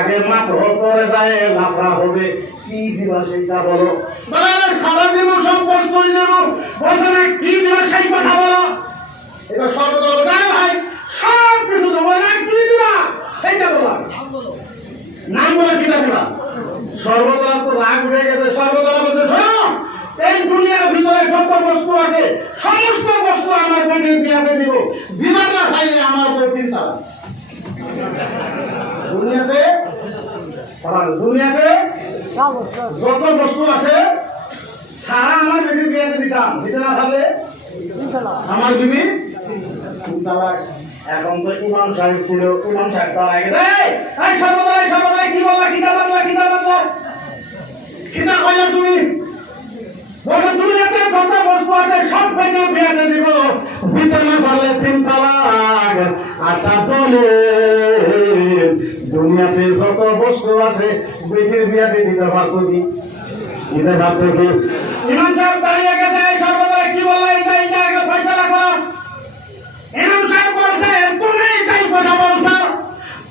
আগে মাত্র পরে যায় লাফড়া হবে, কি দিবা সেইটা বলো? সারা দিব সব বস্তুই দেব না কি দিবা সেই কথা বলো। এটা সর্বদল ভাই সব কিছু দেবো কি দিবা? সেইটা বলো। নাম বলে কিনা দিবা? সর্বদলা তো রাগ উঠে গেছে সর্বদলা বলতে শোনো, এই দুনিয়ার ভিতরে যত বস্তু আছে, সমস্ত বস্তু আমার বটির বিয়াতে দিব। না খাইলে আমার বই চিন্তা দুনিয়াতে দুনিয়াতে যত বস্তু আছে, সারা আমার বেটির বিয়াতে দিতাম। দিতে না পারলে আমার বিবি এখন তো ইমাম সাহেব ছিল, ইমাম সাহেব তার আগে এই সর্বদয় সর্বদয় কি বললা, কিতা বাংলা কিতা বাংলা কিতা কইলা তুমি? বলে, দুনিয়াতে যত বস্তু আছে, সব পেটে বিয়াতে দিব। দিতে না পারলে তিন তালাক আচ্ছা বলে। দুনিয়াতে যত বস্তু আছে বেটির বিয়াতে দিতে পারতো কি? দিতে পারতো কি? এটা বলছে, তুমি কথা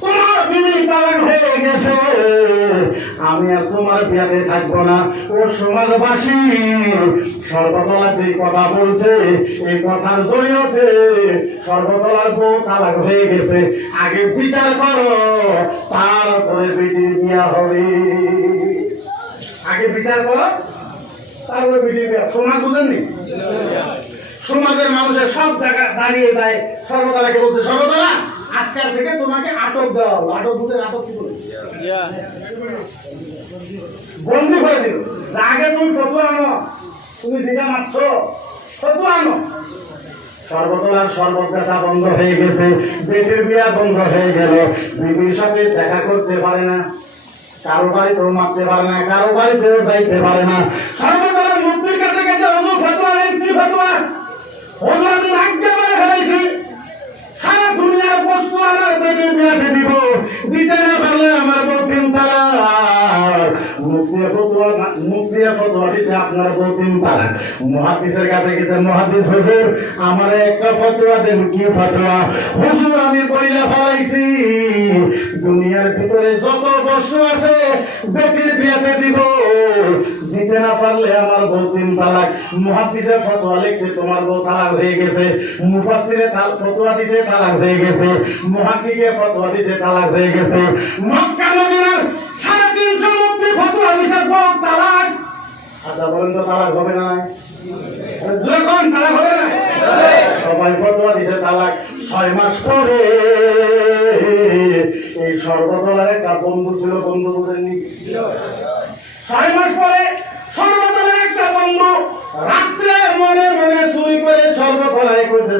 তোমার তালাক হয়ে গেছে। আমি আর তোমার বিয়াতে থাকব না। ও সমাজবাসী সর্বতলা যে কথা বলছে, এই কথার জড়িয়তে সর্বতলার বউ তালাক হয়ে গেছে। আগে বিচার করো তারপরে বেটির বিয়া হবে। আগে বিচার করো, তারপরে বেটির বিয়া সমাজ বুঝেননি? সমাজের মানুষের সব জায়গা দাঁড়িয়ে দেয় সর্বতলাকে বলছে, সর্বতলা আজকাল থেকে তোমাকে আটক দেওয়া হলো আটক বুঝে আটক কি বলে বন্দি করে দিল। আগে তুমি ফটো আনো। তুমি দিঘা মারছ ফটো আনো। সর্বতলার শরবত বেচা বন্ধ হয়ে গেছে। বেটির বিয়া বন্ধ হয়ে গেল। বিবির সাথে দেখা করতে পারে না। কারও বাড়িতেও মারতে পারে না, কারও বাড়িতেও যাইতে পারে না। সর্বতলার মূর্তির কাছে গেছে হুজুর ফটোয়া নেই কি ফটোয়া হুজুর আমি আজ্ঞা মেরে সারা দুনিয়ার বস্তু আমার পেটের বিয়াতে দিব। দিতে না পারলে আমার বউ তিন তালাক মুফতিয়া ফতোয়া মুফতিয়া ফতোয়া দিছে আপনার বউ তালাক মুহাদ্দিসের কাছে গেছে, মুহাদ্দিস হুজুর, আমার একটা ফতোয়া দেন। কি ফতোয়া? হুজুর, আমি কইলা ফলাইছি। দুনিয়ার ভিতরে যত বস্তু আছে, বেটির বিয়াতে দিব। দিতে না পারলে আমার ফতোয়া লিখছে, তোমার বউ তালাক হয়ে গেছে। মুফাসসিরে তাল ফতোয়া দিছে, তালাক হয়ে গেছে। মুহাক্কিকে ফতোয়া দিছে, তালাক হয়ে গেছে। মক্কা নগরের আচ্ছা বলেন তো তালাক হবে না যখন তালাক হবে না সবাই ফতোয়া দিছে ছয় মাস পরে এই সর্বদলের একটা বন্ধু ছিল, বন্ধু বুঝেননি ছয় মাস পরে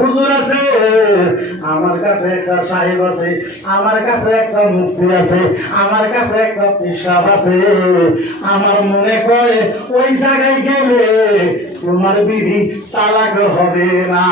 হুজুর আছে, আমার কাছে একটা সাহেব আছে, আমার কাছে একটা মুফতি আছে, আমার কাছে একটা পেশাব আছে। আমার মনে করে ওই জায়গায় গেলে তোমার বিবি তালাক হবে না।